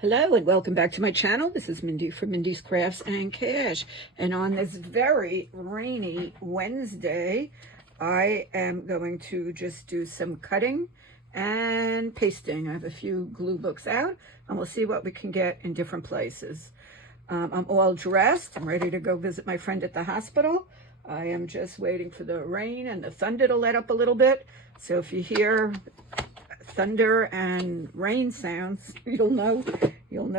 Hello and welcome back to my channel. This is Mindy from Mindy's Crafts and Cash. And on this very rainy Wednesday, I am going to just do some cutting and pasting. I have a few glue books out and we'll see what we can get in different places. I'm all dressed. I'm ready to go visit my friend at the hospital. I am just waiting for the rain and the thunder to let up a little bit. So if you hear thunder and rain sounds, you'll know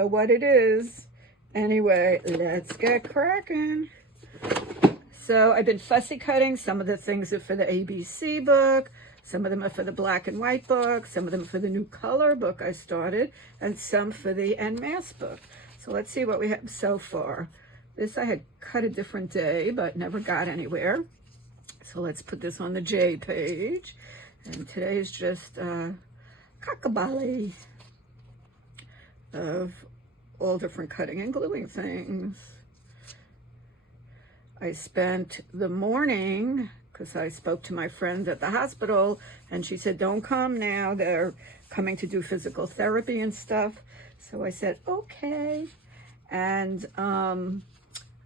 what it is. Anyway, let's get cracking. So I've been fussy cutting. Some of the things are for the ABC book, some of them are for the black and white book, some of them for the new color book I started, and some for the en masse book. So let's see what we have so far. This I had cut a different day but never got anywhere, so let's put this on the J page. And today is just cockabally of all different cutting and gluing things. I spent the morning, because I spoke to my friend at the hospital, and she said, don't come now, they're coming to do physical therapy and stuff. So I said, okay. And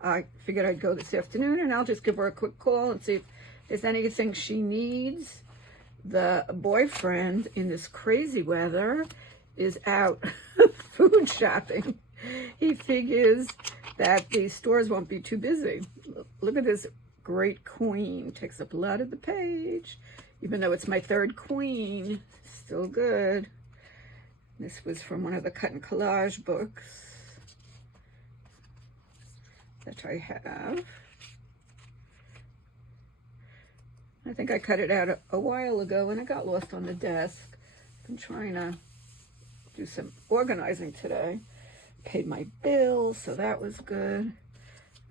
I figured I'd go this afternoon, and I'll just give her a quick call and see if there's anything she needs. The boyfriend, in this crazy weather, is out food shopping. He figures that the stores won't be too busy. Look at this great queen. Takes up a lot of the page. Even though it's my third queen, still good. This was from one of the cut and collage books that I have. I think I cut it out a while ago and it got lost on the desk. I've been trying to do some organizing today. Paid my bills, so that was good.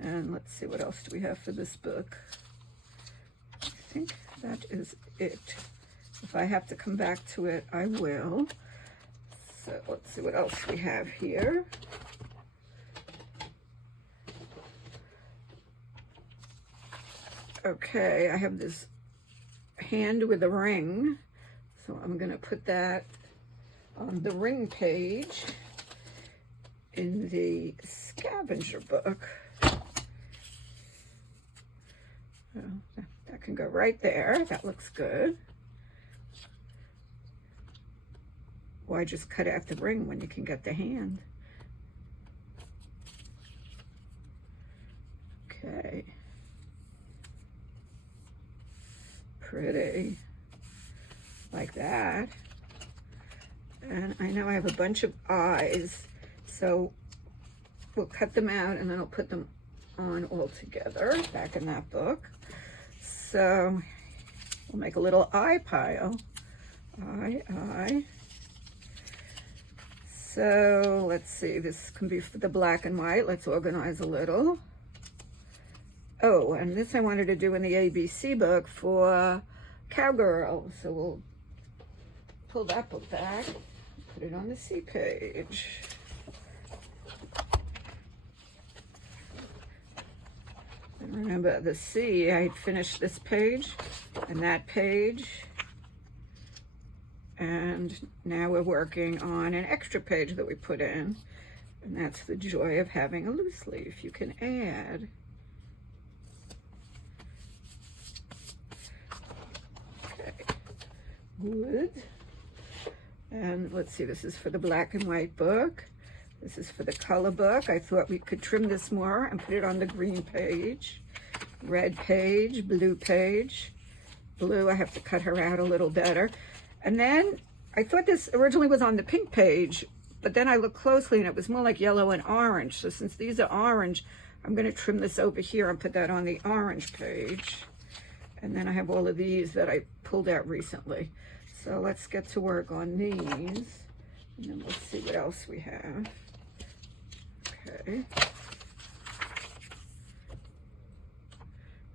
And let's see, what else do we have for this book? I think that is it. If I have to come back to it, I will. So let's see what else we have here. Okay, I have this hand with a ring, so I'm going to put that on the ring page in the Scavenger book. So that can go right there. That looks good. Why just cut out the ring when you can get the hand? Okay. Pretty, like that. And I know I have a bunch of eyes, so we'll cut them out and then I'll put them on all together back in that book. So we'll make a little eye pile. Eye. So let's see, this can be for the black and white. Let's organize a little. Oh, and this I wanted to do in the ABC book for Cowgirl. So we'll pull that book back, put it on the C page. And remember the C, I finished this page and that page. And now we're working on an extra page that we put in. And that's the joy of having a loose leaf. You can add. Good. And let's see, this is for the black and white book. This is for the color book. I thought we could trim this more and put it on the green page. Red page, blue page. Blue, I have to cut her out a little better. And then I thought this originally was on the pink page, but then I looked closely and it was more like yellow and orange. So since these are orange, I'm going to trim this over here and put that on the orange page. And then I have all of these that I pulled out recently. So let's get to work on these. And then we'll see what else we have. Okay.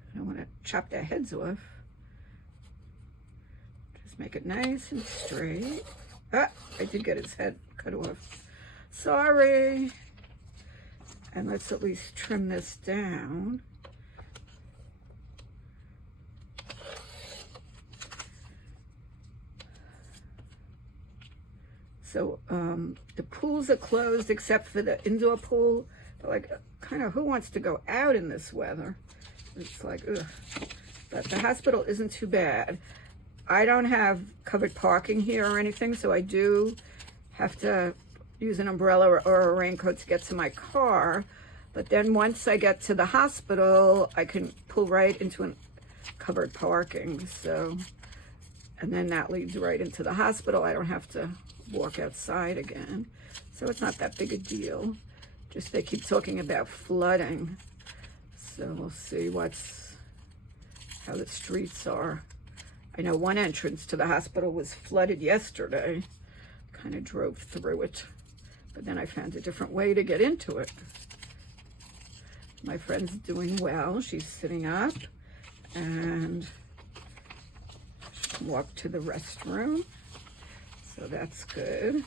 I don't want to chop their heads off. Just make it nice and straight. Ah, I did get his head cut off. Sorry. And let's at least trim this down. So the pools are closed except for the indoor pool. But like, kind of, who wants to go out in this weather? It's like, ugh. But the hospital isn't too bad. I don't have covered parking here or anything, so I do have to use an umbrella or a raincoat to get to my car. But then once I get to the hospital, I can pull right into a covered parking. So, and then that leads right into the hospital. I don't have to walk outside again. So it's not that big a deal. Just they keep talking about flooding. So we'll see how the streets are. I know one entrance to the hospital was flooded yesterday. Kind of drove through it. But then I found a different way to get into it. My friend's doing well. She's sitting up and she can walk to the restroom. So that's good.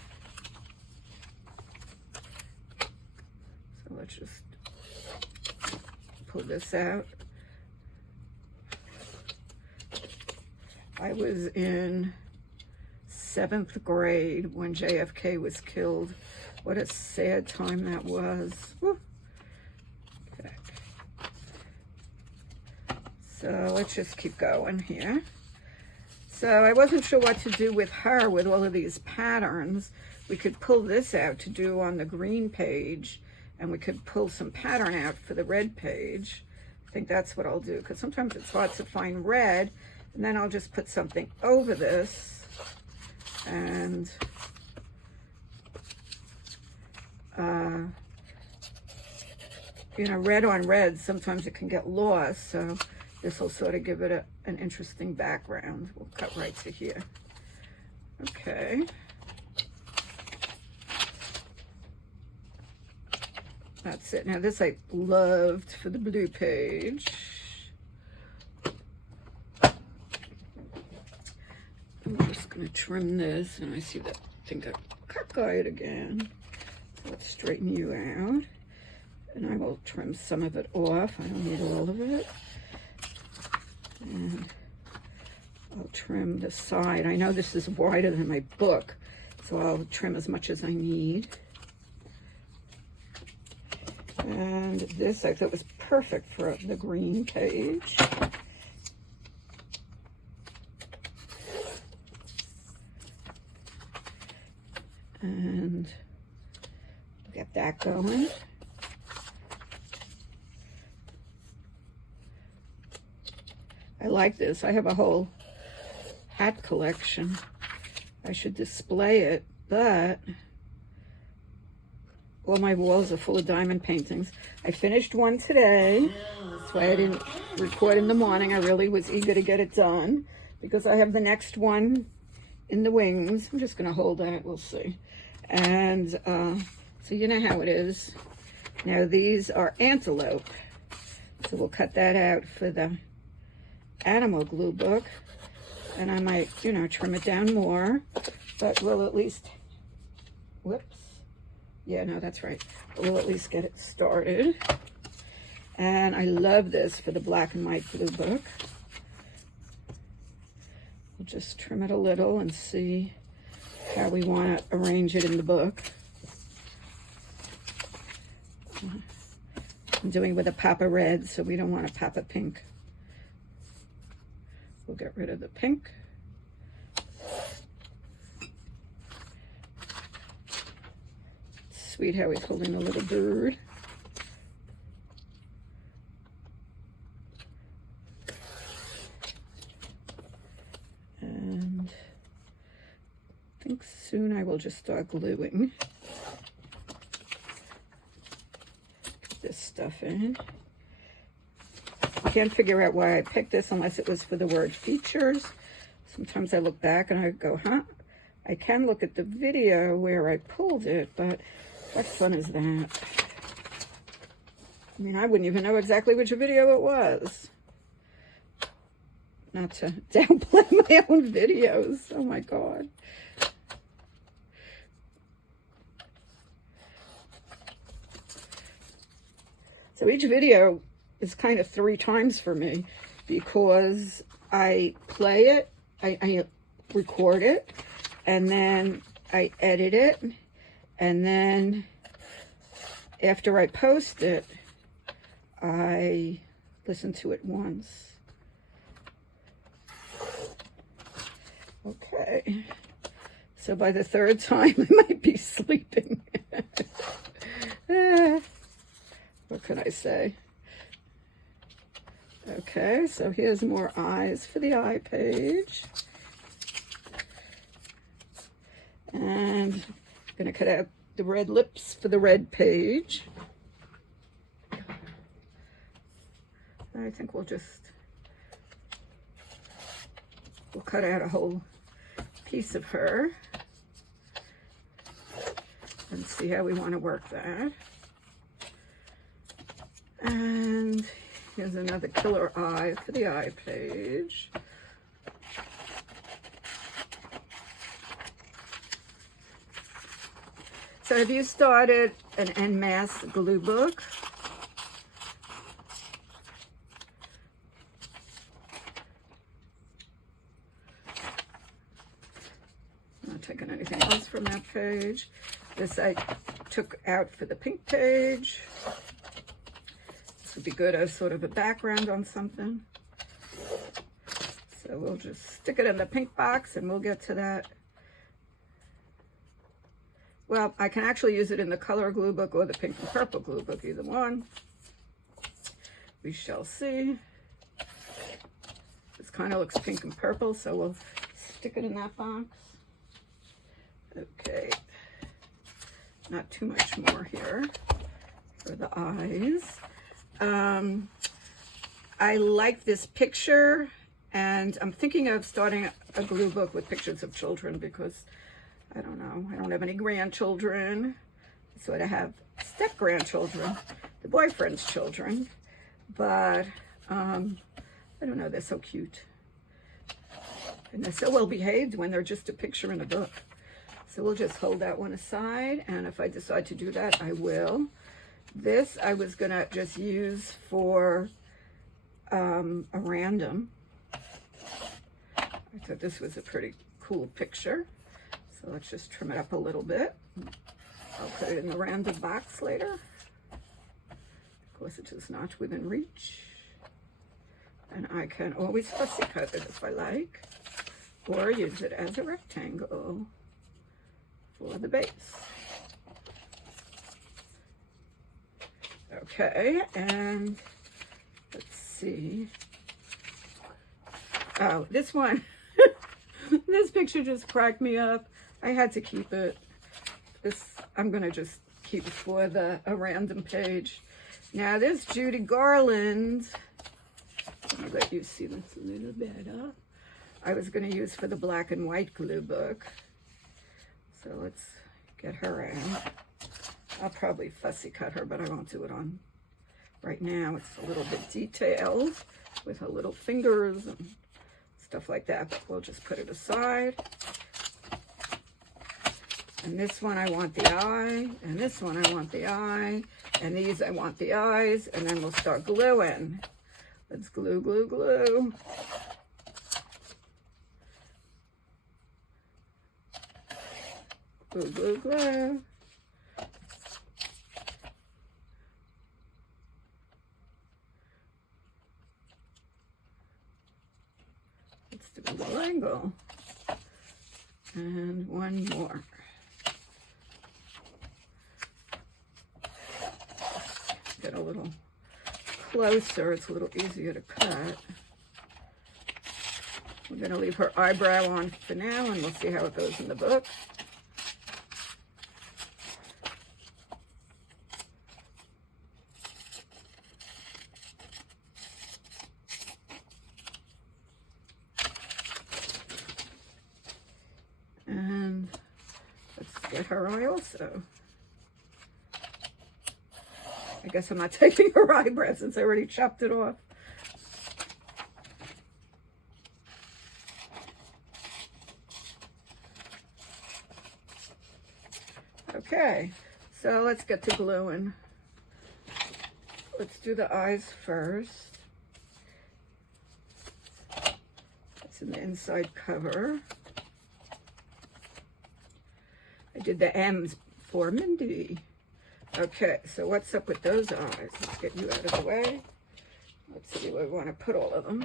So let's just pull this out. I was in 7th grade when JFK was killed. What a sad time that was. Woo. Okay. So let's just keep going here. So I wasn't sure what to do with her with all of these patterns. We could pull this out to do on the green page, and we could pull some pattern out for the red page. I think that's what I'll do, because sometimes it's hard to find red, and then I'll just put something over this, and you know, red on red, sometimes it can get lost, so this will sort of give it an interesting background. We'll cut right to here. Okay. That's it. Now this I loved for the blue page. I'm just going to trim this, and I see that I think I cockeyed again. So let's straighten you out. And I will trim some of it off. I don't need all of it. And I'll trim the side. I know this is wider than my book, so I'll trim as much as I need. And this I thought was perfect for the green page. And get that going. I like this. I have a whole hat collection. I should display it, but all my walls are full of diamond paintings. I finished one today. That's why I didn't record in the morning. I really was eager to get it done because I have the next one in the wings. I'm just going to hold that. We'll see. And so you know how it is. Now these are antelope. So we'll cut that out for the animal glue book. And I might, you know, trim it down more. But we'll at least, whoops. Yeah, no, that's right. We'll at least get it started. And I love this for the black and white glue book. We'll just trim it a little and see how we want to arrange it in the book. I'm doing with a pop of red, so we don't want a pop of pink. We'll get rid of the pink. Sweet how he's holding a little bird. And I think soon I will just start gluing this stuff in. I can't figure out why I picked this unless it was for the word features. Sometimes I look back and I go, huh? I can look at the video where I pulled it, but what fun is that? I mean, I wouldn't even know exactly which video it was. Not to downplay my own videos. Oh my God. So each video is kind of 3 times for me because I play it, I record it, and then I edit it, and then after I post it, I listen to it once. Okay, so by the third time I might be sleeping. What can I say? Okay, so here's more eyes for the eye page. And I'm going to cut out the red lips for the red page. I think we'll cut out a whole piece of her and see how we want to work that. And here's another killer eye for the eye page. So have you started an en masse glue book? I'm not taking anything else from that page. This I took out for the pink page. This would be good as sort of a background on something. So we'll just stick it in the pink box and we'll get to that. Well, I can actually use it in the color glue book or the pink and purple glue book, either one. We shall see. This kind of looks pink and purple, so we'll stick it in that box. Okay. Not too much more here for the eyes. I like this picture, and I'm thinking of starting a glue book with pictures of children because I don't know, I don't have any grandchildren. I sort of have step-grandchildren, the boyfriend's children, but I don't know, they're so cute. And they're so well behaved when they're just a picture in a book. So we'll just hold that one aside, and if I decide to do that, I will. This I was gonna just use for a random. I thought this was a pretty cool picture. So let's just trim it up a little bit. I'll put it in the random box later. Of course, it is not within reach. And I can always fussy cut it if I like, or use it as a rectangle for the base. Okay, and let's see. Oh, this one, this picture just cracked me up. I had to keep it. This, I'm gonna just keep it for a random page. Now this Judy Garland, I'll let you see this a little better. I was gonna use for the black and white glue book. So let's get her in. I'll probably fussy cut her, but I won't do it on right now. It's a little bit detailed with her little fingers and stuff like that, but we'll just put it aside. And this one I want the eye, and this one I want the eye, and these I want the eyes, and then we'll start gluing. Let's glue, glue, glue. Glue, glue, glue. Let's do a little angle. And one more. Get a little closer, it's a little easier to cut. We're going to leave her eyebrow on for now, and we'll see how it goes in the book. And let's get her eye also. I guess I'm not taking her eyebrow since I already chopped it off. Okay, so let's get to gluing. Let's do the eyes first. It's in the inside cover. did the M's for Mindy. Okay, so what's up with those eyes? Let's get you out of the way. Let's see where we want to put all of them.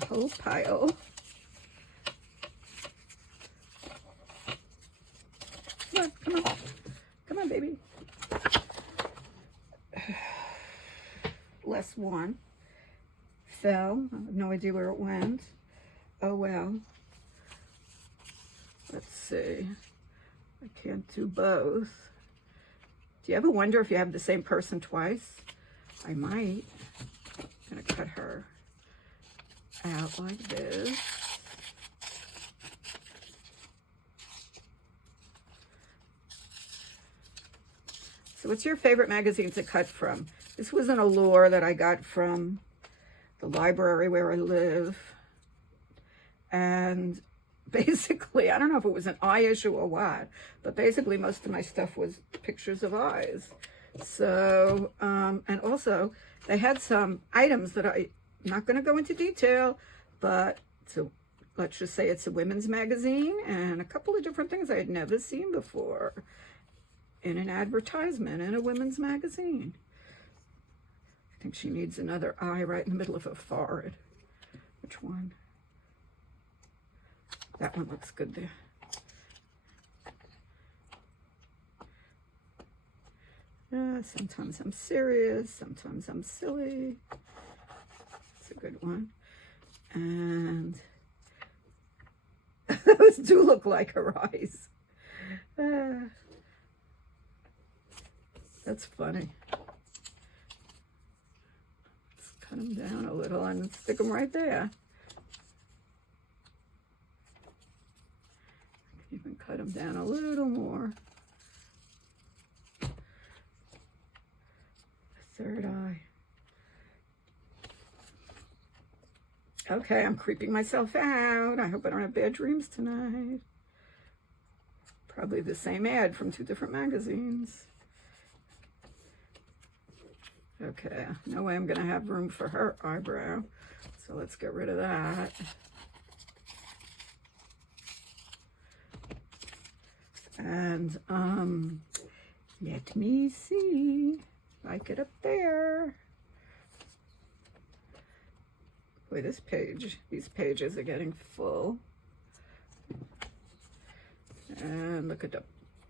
A whole pile. Come on, come on. Come on, baby. Less one. Fell. I have no idea where it went. Oh, well. Let's see. I can't do both. Do you ever wonder if you have the same person twice? I might. I'm going to cut her out like this. So what's your favorite magazine to cut from? This was an Allure that I got from the library where I live. And basically, I don't know if it was an eye issue or what, but basically most of my stuff was pictures of eyes. So, and also they had some items that I'm not going to go into detail, but let's just say it's a women's magazine and a couple of different things I had never seen before in an advertisement in a women's magazine. I think she needs another eye right in the middle of her forehead. Which one? That one looks good there. Sometimes I'm serious, sometimes I'm silly. It's a good one. And those do look like her eyes. That's funny. Let's cut them down a little and stick them right there. Even cut them down a little more. The third eye. Okay, I'm creeping myself out. I hope I don't have bad dreams tonight. Probably the same ad from 2 different magazines. Okay, no way I'm going to have room for her eyebrow. So let's get rid of that. And let me see if I get up there. Boy, these pages are getting full. And look at the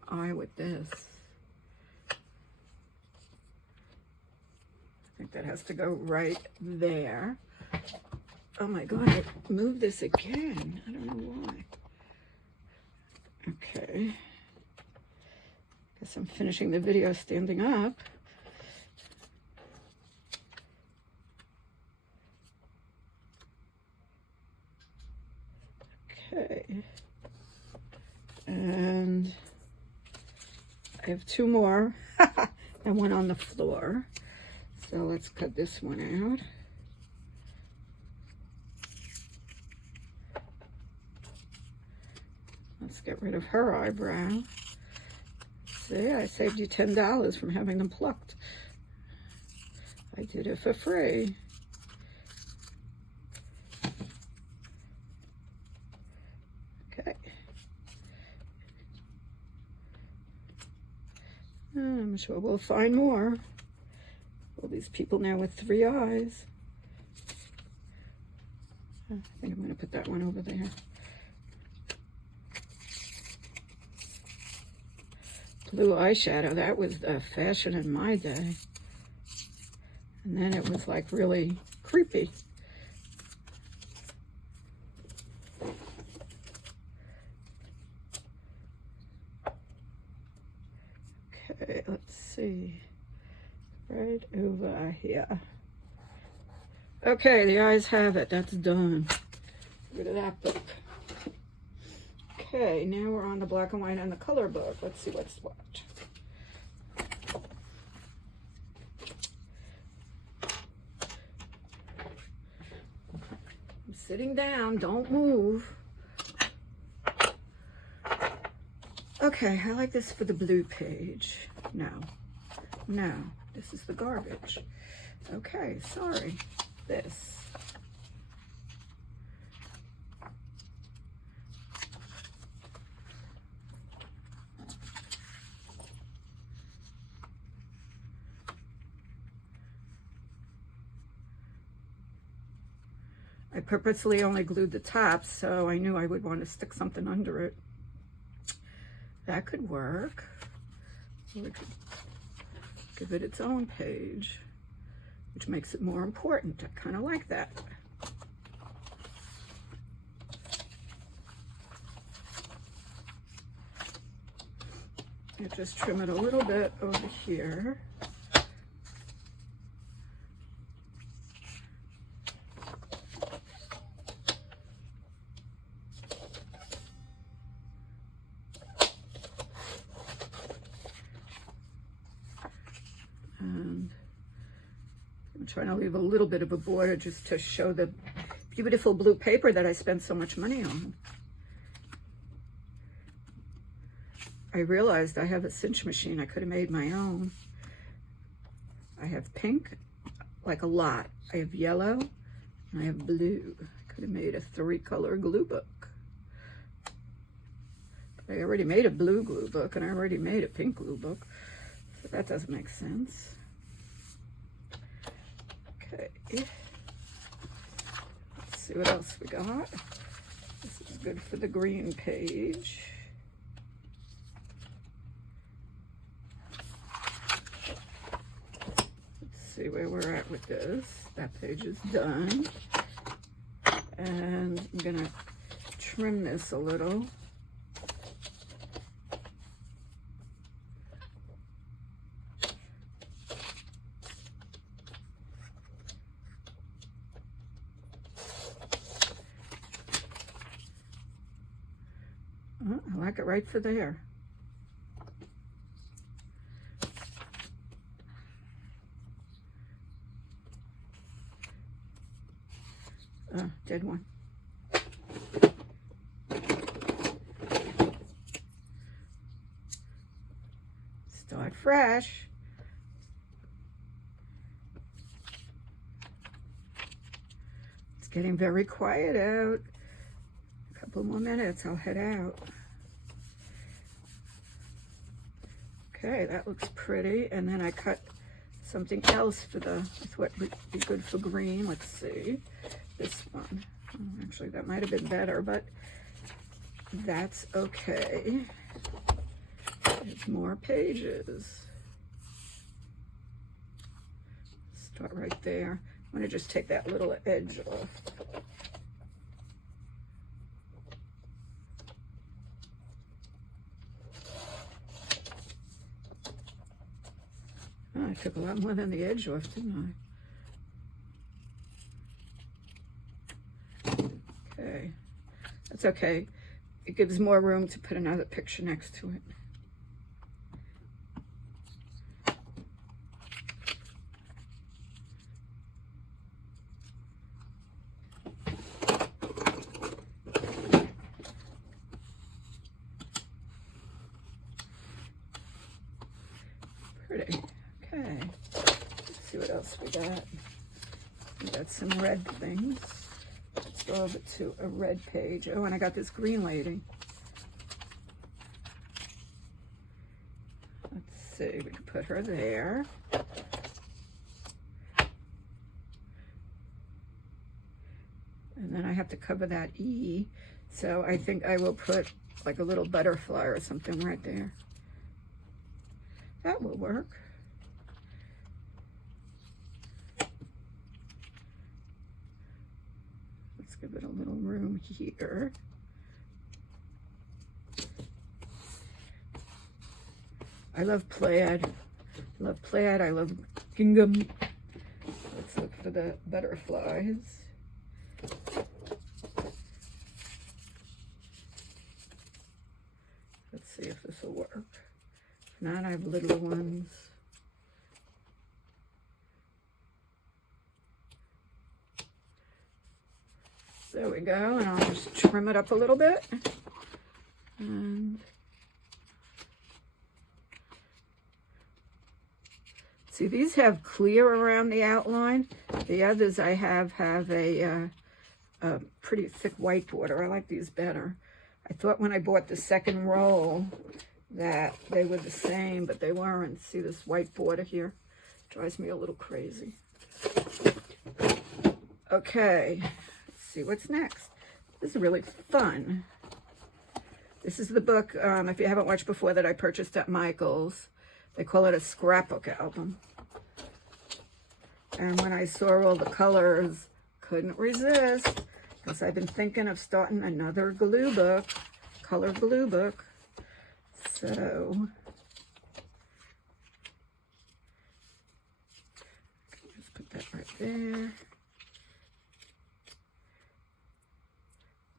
eye with this. I think that has to go right there. Oh my God, I moved this again. I don't know why. Okay. Guess I'm finishing the video standing up. Okay. And I have 2 more and one on the floor. So let's cut this one out. Let's get rid of her eyebrow. See, I saved you $10 from having them plucked. I did it for free. Okay. I'm sure we'll find more. All these people now with 3 eyes. I think I'm going to put that one over there. Blue eyeshadow, that was the fashion in my day. And then it was like really creepy. Okay, let's see. Right over here. Okay, the eyes have it. That's done. Get rid of that book. Okay, now we're on the black and white and the color book. Let's see what's what. I'm sitting down. Don't move. Okay, I like this for the blue page. No. No. This is the garbage. Okay, sorry. This. I purposely only glued the top, so I knew I would want to stick something under it. That could work. Or we could give it its own page, which makes it more important. I kind of like that. I just trim it a little bit over here. And I'm trying to leave a little bit of a border just to show the beautiful blue paper that I spent so much money on. I realized I have a cinch machine. I could have made my own. I have pink, like a lot. I have yellow, and I have blue. I could have made a 3-color glue book. But I already made a blue glue book, and I already made a pink glue book. So that doesn't make sense. Okay. Let's see what else we got. This is good for the green page. See where we're at with this. That page is done. And I'm gonna trim this a little. Oh, I like it right for there. Dead one. Start fresh. It's getting very quiet out. A couple more minutes, I'll head out. Okay, that looks pretty. And then I cut something else for the, I thought would be good for green. Let's see. This one. Oh, actually, that might have been better, but that's okay. There's more pages. Start right there. I'm going to just take that little edge off. Oh, I took a lot more than the edge off, didn't I? Okay, that's okay. It gives more room to put another picture next to it. Pretty. Okay, let's see what else we got. We got some red things. Let's go over to a red page. Oh, and I got this green lady. Let's see, we can put her there. And then I have to cover that E. So I think I will put like a little butterfly or something right there. That will work. Let's give it a little room here. I love plaid. I love plaid. I love gingham. Let's look for the butterflies. Let's see if this will work. If not, I have little ones. There we go, and I'll just trim it up a little bit. And see, these have clear around the outline. The others I have a pretty thick white border. I like these better. I thought when I bought the second roll that they were the same, but they weren't. See this white border here? Drives me a little crazy. Okay, let's see what's next. This is really fun. This is the book, if you haven't watched before, that I purchased at Michael's. They call it a scrapbook album. And when I saw all the colors, couldn't resist, because I've been thinking of starting another glue book, color glue book. So, just put that right there.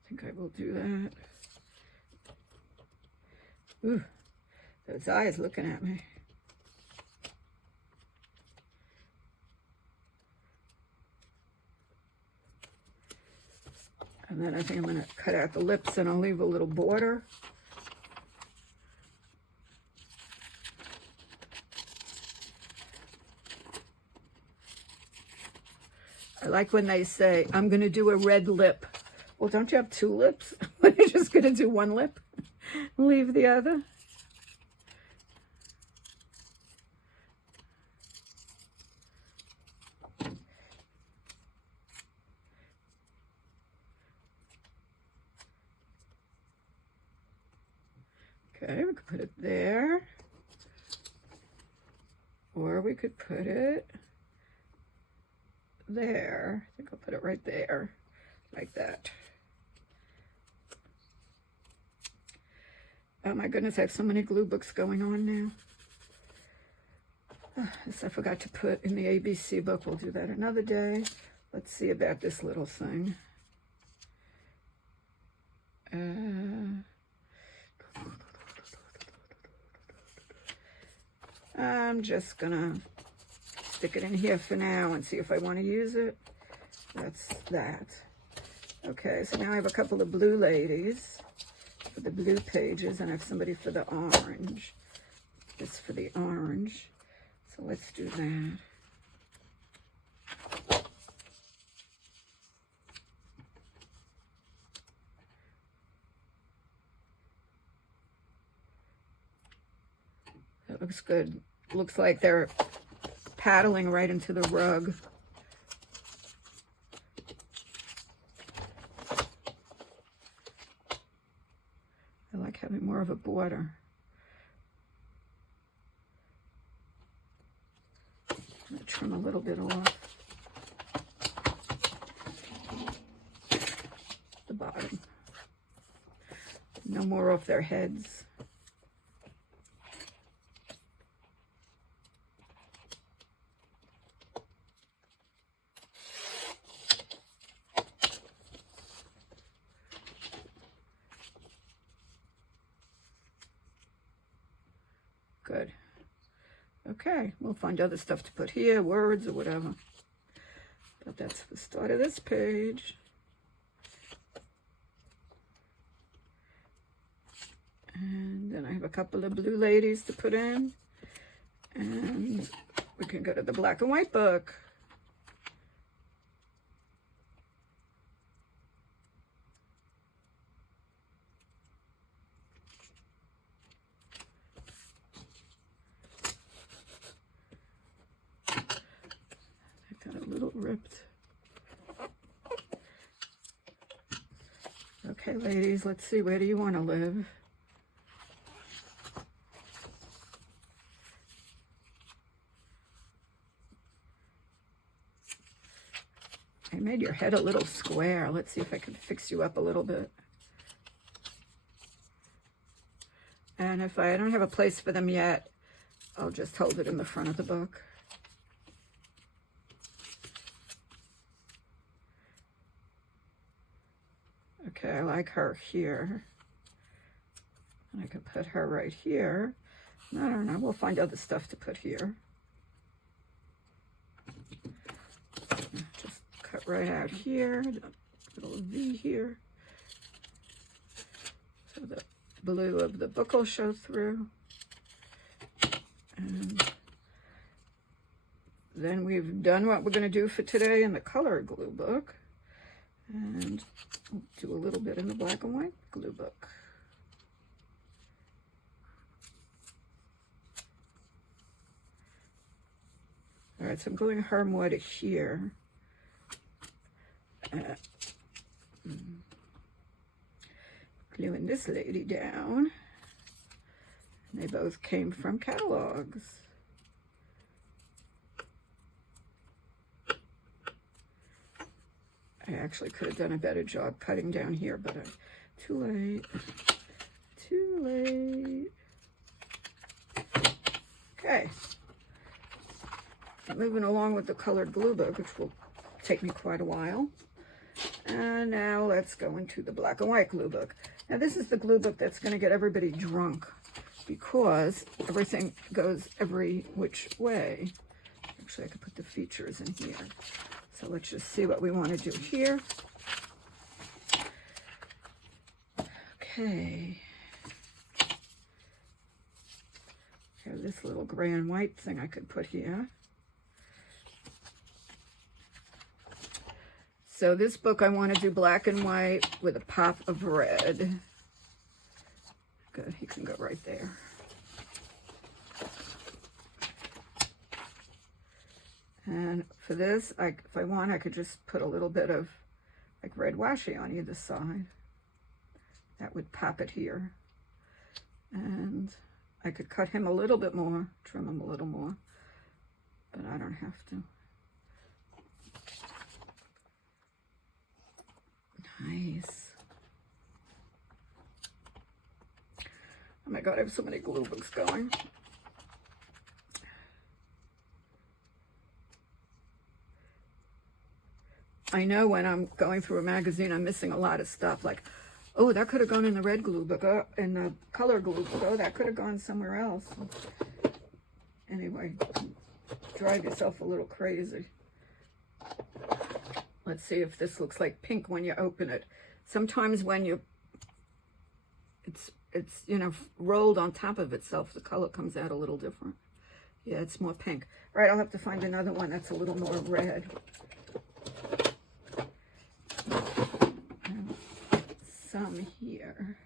I think I will do that. Ooh, those eyes looking at me. And then I think I'm going to cut out the lips and I'll leave a little border. I like when they say, I'm going to do a red lip. Well, don't you have two lips? Are you just going to do one lip? Leave the other? Okay, we could put it there. Or we could put it there. I think I'll put it right there, like that. Oh my goodness, I have so many glue books going on now. This I forgot to put in the ABC book. We'll do that another day. Let's see about this little thing. I'm just gonna stick it in here for now and see if I want to use it. That's that. Okay, so now I have a couple of blue ladies for the blue pages, and I have somebody for the orange. This for the orange. So let's do that. That looks good. Looks like they're paddling right into the rug. I like having more of a border. I'm going to trim a little bit off the bottom. No more off their heads. Good. Okay, we'll find other stuff to put here, words or whatever. But that's the start of this page. And then I have a couple of blue ladies to put in. And we can go to the black and white book. Ripped. Okay, ladies, let's see, where do you want to live? I made your head a little square. Let's see if I can fix you up a little bit. And if I don't have a place for them yet, I'll just hold it in the front of the book. Okay, I like her here. And I could put her right here. I don't know, we'll find other stuff to put here. Just cut right out here, little V here. So the blue of the book will show through. And then we've done what we're going to do for today in the color glue book. And we'll do a little bit in the black and white glue book. All right, so I'm gluing her more to here. gluing this lady down. And they both came from catalogs. I actually could have done a better job cutting down here, but too late. Too late. Okay. Moving along with the colored glue book, which will take me quite a while. And now let's go into the black and white glue book. Now this is the glue book that's going to get everybody drunk because everything goes every which way. Actually, I could put the features in here. So let's just see what we want to do here. Okay. Here's this little gray and white thing I could put here. So this book I want to do black and white with a pop of red. Good, he can go right there. And for this, if I want, I could just put a little bit of like red washi on either side. That would pop it here. And I could cut him a little bit more, trim him a little more, but I don't have to. Nice. Oh my God, I have so many glue books going. I know when I'm going through a magazine, I'm missing a lot of stuff. Like, oh, that could have gone in the red glue book, in the color glue book. Oh, that could have gone somewhere else. Anyway, drive yourself a little crazy. Let's see if this looks like pink when you open it. Sometimes when it's you know, rolled on top of itself, the color comes out a little different. Yeah, it's more pink. All right, I'll have to find another one that's a little more red. Some here.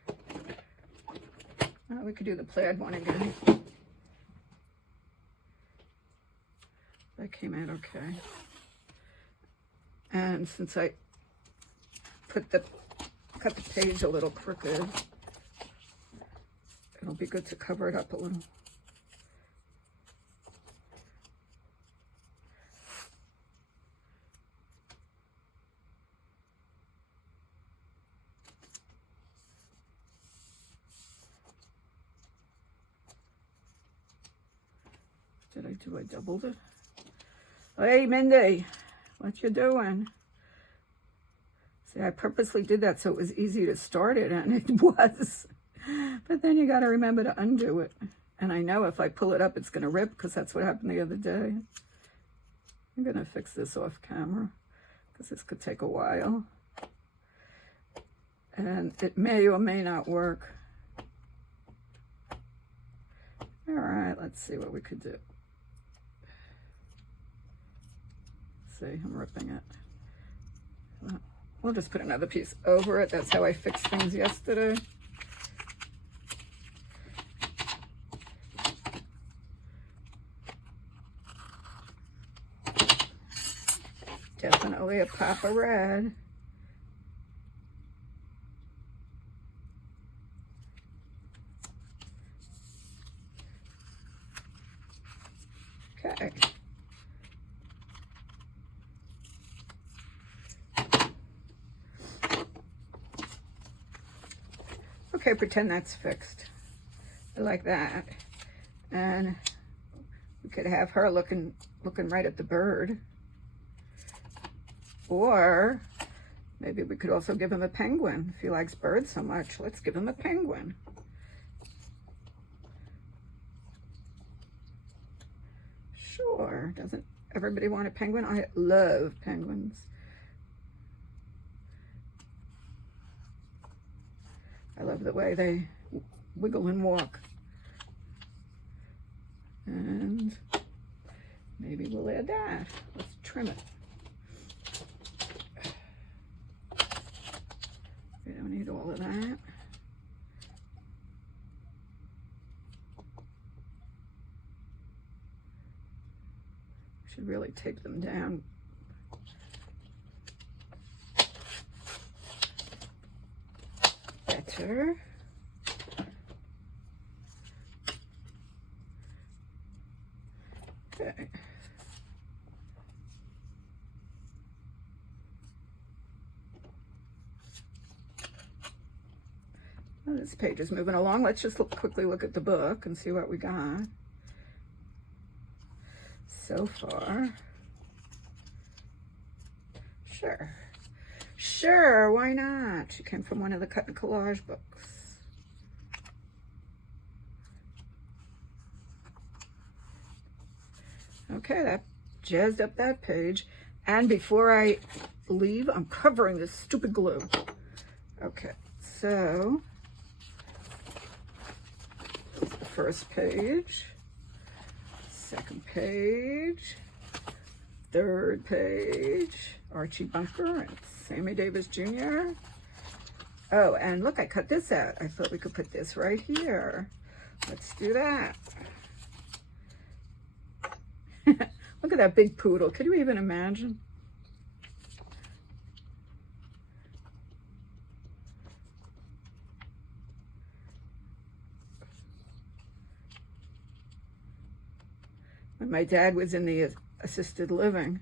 Oh, we could do the plaid one again. That came out okay. And since I cut the page a little crooked, it'll be good to cover it up a little. Did I do? I doubled it. Hey, Mindy, what you doing? See, I purposely did that so it was easy to start it, and it was. But then you got to remember to undo it. And I know if I pull it up, it's going to rip because that's what happened the other day. I'm going to fix this off camera because this could take a while. And it may or may not work. All right, let's see what we could do. See, I'm ripping it. Well, we'll just put another piece over it. That's how I fixed things yesterday. Definitely a pop of red. Okay. Okay, pretend that's fixed. I like that. And we could have her looking right at the bird. Or maybe we could also give him a penguin. If he likes birds so much, let's give him a penguin. Sure. Doesn't everybody want a penguin? I love penguins. I love the way they wiggle and walk. And maybe we'll add that. Let's trim it. We don't need all of that. Should really tape them down. That. center. Okay. Well, this page is moving along. Let's just quickly look at the book and see what we got so far. Sure, why not? She came from one of the cut and collage books. Okay, that jazzed up that page. And before I leave, I'm covering this stupid glue. Okay, so this is the first page, second page, third page, Archie Bunker and Sammy Davis Jr. Oh, and look, I cut this out. I thought we could put this right here. Let's do that. Look at that big poodle. Could you even imagine? When my dad was in the assisted living,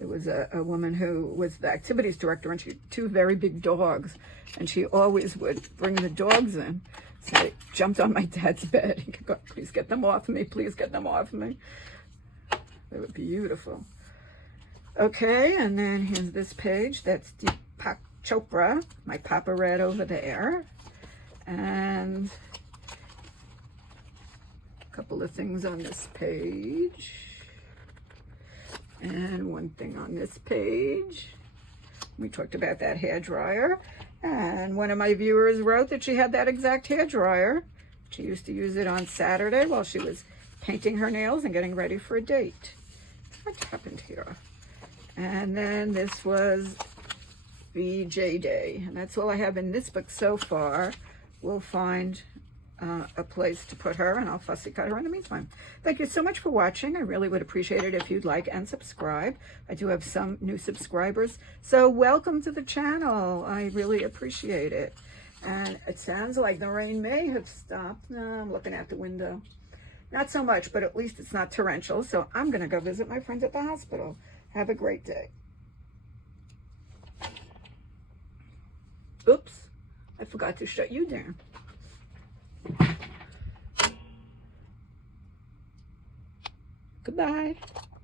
there was a woman who was the activities director, and she had two very big dogs, and she always would bring the dogs in. So I jumped on my dad's bed. He could go, please get them off me, please get them off me. They were beautiful. Okay, and then here's this page. That's Deepak Chopra, my Papa read over there. And a couple of things on this page. And one thing on this page. We talked about that hair dryer. And one of my viewers wrote that she had that exact hair dryer. She used to use it on Saturday while she was painting her nails and getting ready for a date. What happened here? And then this was VJ Day. And that's all I have in this book so far. We'll find a place to put her, and I'll fussy cut her in the meantime. Thank you so much for watching. I really would appreciate it if you'd like and subscribe. I do have some new subscribers, so welcome to the channel. I really appreciate it. And it sounds like the rain may have stopped. No, I'm looking out the window. Not so much, but at least it's not torrential, so I'm gonna go visit my friends at the hospital. Have a great day. Oops, I forgot to shut you down. Goodbye.